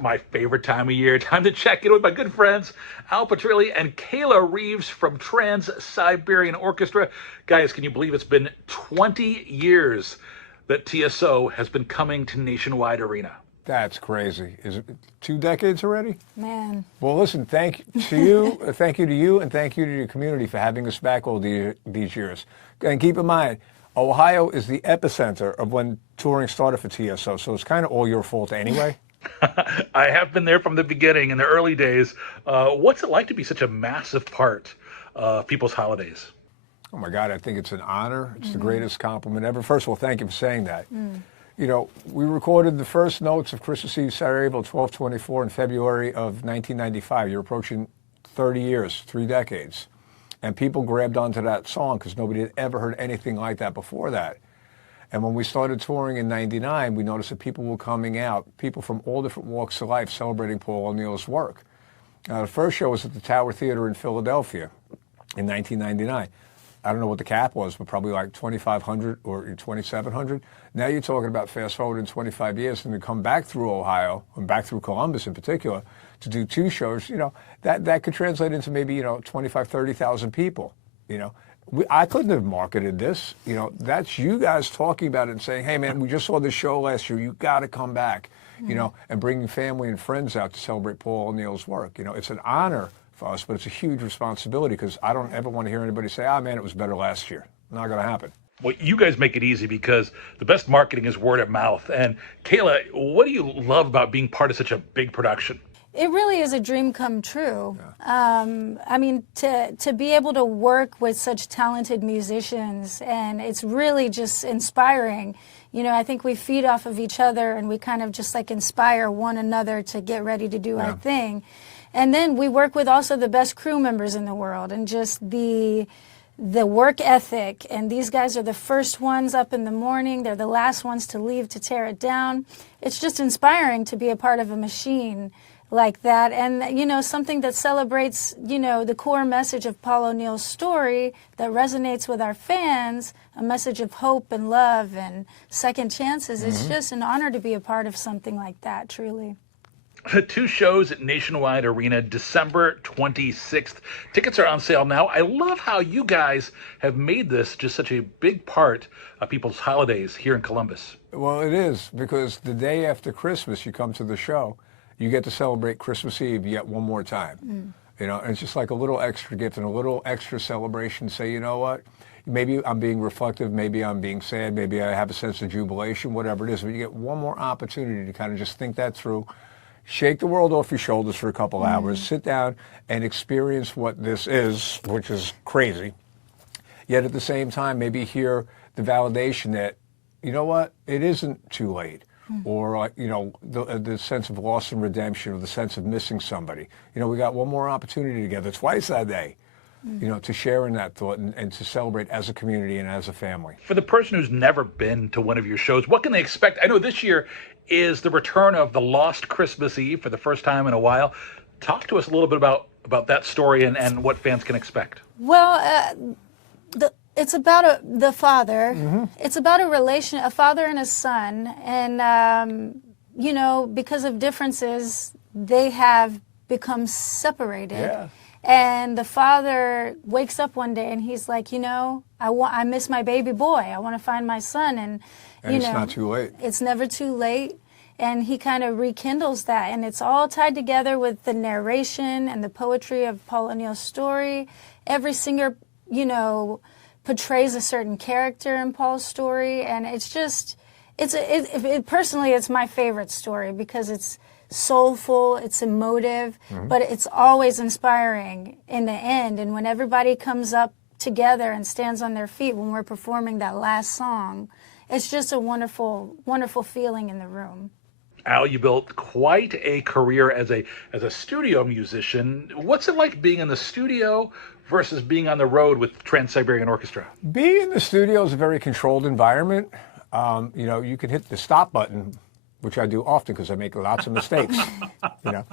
my favorite time of year. Time to check in with my good friends, Pitrelli and Kayla Reeves from Trans-Siberian Orchestra. Guys, can you believe it's been 20 years that TSO has been coming to Nationwide Arena? That's crazy. Is it 2 decades already? Man. Well, listen, thank you to you, thank you to you, and thank you to your community for having us back all these years. And keep in mind, Ohio is the epicenter of when touring started for TSO, so it's kind of all your fault anyway. I have been there from the beginning in the early days. What's it like to be such a massive part of people's holidays? Oh my God, I think it's an honor. It's the greatest compliment ever. First of all, thank you for saying that. You know, we recorded the first notes of Christmas Eve, Sarajevo, 12/24 in February of 1995. You're approaching 30 years, 3 decades. And people grabbed onto that song because nobody had ever heard anything like that before that. And when we started touring in 99, we noticed that people were coming out, people from all different walks of life celebrating Paul O'Neill's work. The first show was at the Tower Theater in Philadelphia in 1999. I don't know what the cap was, but probably like 2,500 or 2,700. Now you're talking about fast forward in 25 years and to come back through Ohio, and back through Columbus in particular, to do 2 shows, you know, that could translate into maybe, you know, 25, 30,000 people, you know. I couldn't have marketed this, you know. That's you guys talking about it and saying, hey, man, we just saw this show last year. You got to come back, you know, and bringing family and friends out to celebrate Paul O'Neill's work. You know, it's an honor for us, but it's a huge responsibility because I don't ever want to hear anybody say, man, it was better last year. Not going to happen. Well, you guys make it easy because the best marketing is word of mouth. And Kayla, what do you love about being part of such a big production? It really is a dream come true. Yeah. I mean, to be able to work with such talented musicians, and it's really just inspiring. You know, I think we feed off of each other and we kind of just like inspire one another to get ready to do our thing. And then we work with also the best crew members in the world, and just the work ethic. And these guys are the first ones up in the morning. They're the last ones to leave to tear it down. It's just inspiring to be a part of a machine like that. And, you know, something that celebrates, you know, the core message of Paul O'Neill's story that resonates with our fans, a message of hope and love and second chances. It's just an honor to be a part of something like that, truly. 2 shows at Nationwide Arena, December 26th. Tickets are on sale now. I love how you guys have made this just such a big part of people's holidays here in Columbus. Well, it is, because the day after Christmas, you come to the show, you get to celebrate Christmas Eve yet one more time. You know, and it's just like a little extra gift and a little extra celebration. Say, you know what? Maybe I'm being reflective, maybe I'm being sad, maybe I have a sense of jubilation, whatever it is. But you get one more opportunity to kind of just think that through. Shake the world off your shoulders for a couple hours, sit down and experience what this is, which is crazy. Yet at the same time, maybe hear the validation that, you know what, it isn't too late. Or, you know, the sense of loss and redemption, or the sense of missing somebody. You know, we got one more opportunity together twice that day, you know, to share in that thought and to celebrate as a community and as a family. For the person who's never been to one of your shows, what can they expect? I know this year is the return of the Lost Christmas Eve for the first time in a while. Talk to us a little bit about that story and what fans can expect. Well, it's about the father. It's about a father and a son. And, you know, because of differences, they have become separated. Yeah. And the father wakes up one day and he's like, you know, I miss my baby boy. I want to find my son. And you it's know, not too late. It's never too late. And he kind of rekindles that. And it's all tied together with the narration and the poetry of Paul O'Neill's story. Every singer, you know, portrays a certain character in Paul's story. And it's just, personally, it's my favorite story because it's soulful, it's emotive, but it's always inspiring in the end. And when everybody comes up together and stands on their feet when we're performing that last song, it's just a wonderful, wonderful feeling in the room. Al, you built quite a career as a studio musician. What's it like being in the studio versus being on the road with Trans-Siberian Orchestra? Being in the studio is a very controlled environment. You know, you can hit the stop button, which I do often because I make lots of mistakes, you know.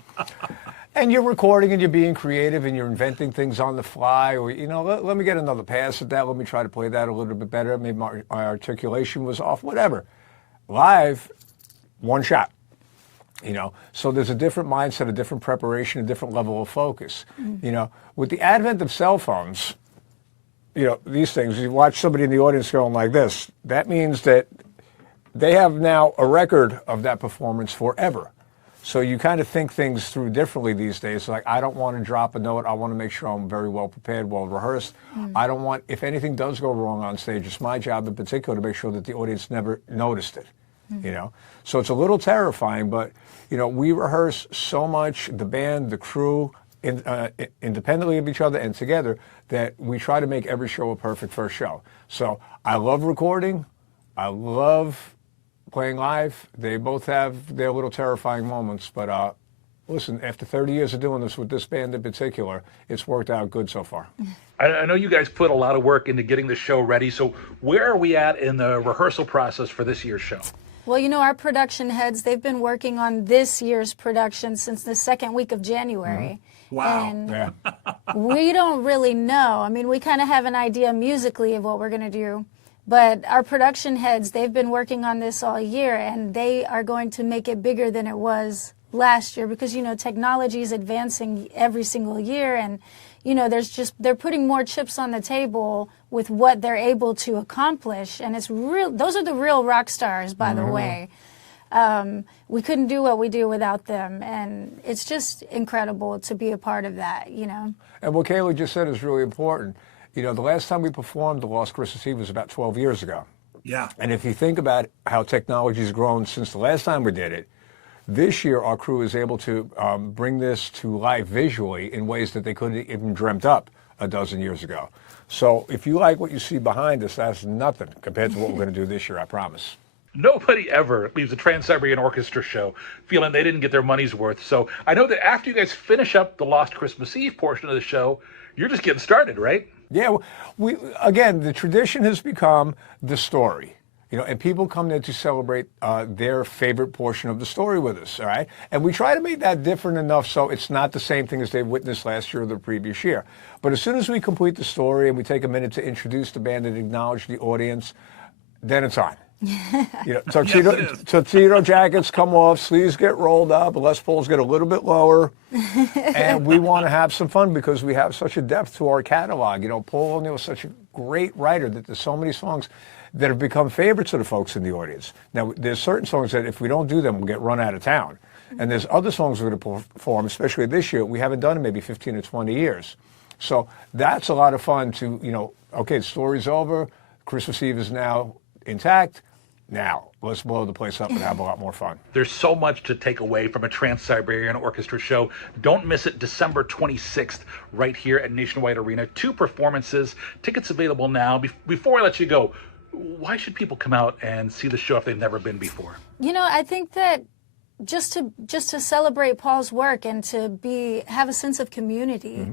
And you're recording and you're being creative and you're inventing things on the fly, or, you know, let me get another pass at that. Let me try to play that a little bit better. Maybe my articulation was off, whatever. Live, one shot. You know, so there's a different mindset, a different preparation, a different level of focus. You know, with the advent of cell phones, you know, these things, you watch somebody in the audience going like this, that means that they have now a record of that performance forever. So you kind of think things through differently these days. Like, I don't want to drop a note. I want to make sure I'm very well prepared, well rehearsed. I don't want, if anything does go wrong on stage, it's my job in particular to make sure that the audience never noticed it, you know. So it's a little terrifying, but, you know, we rehearse so much, the band, the crew, independently of each other and together, that we try to make every show a perfect first show. So I love recording. I love playing live. They both have their little terrifying moments, but listen, after 30 years of doing this with this band in particular, it's worked out good so far. I know you guys put a lot of work into getting the show ready, so where are we at in the rehearsal process for this year's show? Well, you know, our production heads, they've been working on this year's production since the second week of January. Wow. And we don't really know. I mean, we kind of have an idea musically of what we're going to do. But our production heads, they've been working on this all year, and they are going to make it bigger than it was last year because, you know, technology is advancing every single year, and, you know, they're putting more chips on the table with what they're able to accomplish, and it's real. Those are the real rock stars, by the way. We couldn't do what we do without them, and it's just incredible to be a part of that, you know. And what Kayla just said is really important. You know, the last time we performed The Lost Christmas Eve was about 12 years ago. Yeah. And if you think about how technology's grown since the last time we did it, this year our crew is able to bring this to life visually in ways that they couldn't even dreamt up a dozen years ago. So if you like what you see behind us, that's nothing compared to what we're going to do this year, I promise. Nobody ever leaves a Trans-Siberian Orchestra show feeling they didn't get their money's worth. So I know that after you guys finish up the Lost Christmas Eve portion of the show, you're just getting started, right? Yeah, again, the tradition has become the story, you know, and people come there to celebrate their favorite portion of the story with us, all right? And we try to make that different enough so it's not the same thing as they witnessed last year or the previous year. But as soon as we complete the story and we take a minute to introduce the band and acknowledge the audience, then it's on. You know, tuxedo jackets come off, sleeves get rolled up, Les Pauls get a little bit lower, and we want to have some fun because we have such a depth to our catalog. You know, Paul O'Neill is such a great writer that there's so many songs that have become favorites of the folks in the audience. Now, there's certain songs that if we don't do them, we'll get run out of town. And there's other songs we're going to perform, especially this year, we haven't done in maybe 15 or 20 years. So that's a lot of fun to, you know, okay, the story's over, Christmas Eve is now intact. Now, let's blow the place up and have a lot more fun. There's so much to take away from a Trans-Siberian Orchestra show. Don't miss it, December 26th, right here at Nationwide Arena. 2 performances, tickets available now. Before I let you go, why should people come out and see the show if they've never been before? You know, I think that just to celebrate Paul's work and to have a sense of community,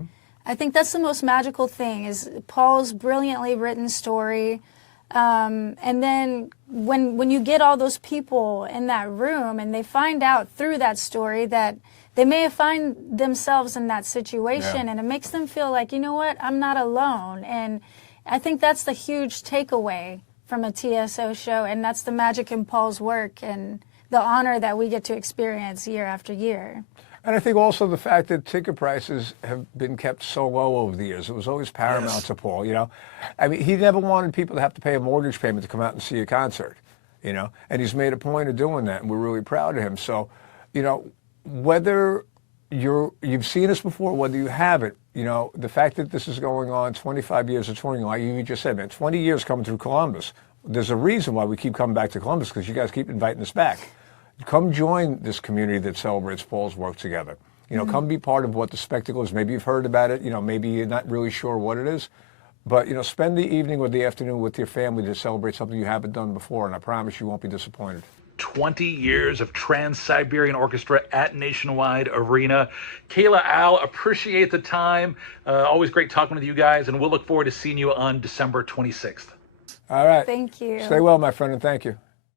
I think that's the most magical thing, is Paul's brilliantly written story. And then when you get all those people in that room and they find out through that story that they may have found themselves in that situation, and it makes them feel like, you know what, I'm not alone. And I think that's the huge takeaway from a TSO show, and that's the magic in Paul's work and the honor that we get to experience year after year. And I think also the fact that ticket prices have been kept so low over the years. It was always paramount to Paul, you know. I mean, he never wanted people to have to pay a mortgage payment to come out and see a concert, you know. And he's made a point of doing that, and we're really proud of him. So, you know, whether you've seen us before, whether you haven't, you know, the fact that this is going on 25 years of touring, like you just said, man, 20 years coming through Columbus. There's a reason why we keep coming back to Columbus, because you guys keep inviting us back. Come join this community that celebrates Paul's work together. You know, come be part of what the spectacle is. Maybe you've heard about it. You know, maybe you're not really sure what it is. But, you know, spend the evening or the afternoon with your family to celebrate something you haven't done before, and I promise you won't be disappointed. 20 years of Trans-Siberian Orchestra at Nationwide Arena. Kayla, Al, appreciate the time. Always great talking with you guys, and we'll look forward to seeing you on December 26th. All right. Thank you. Stay well, my friend, and thank you.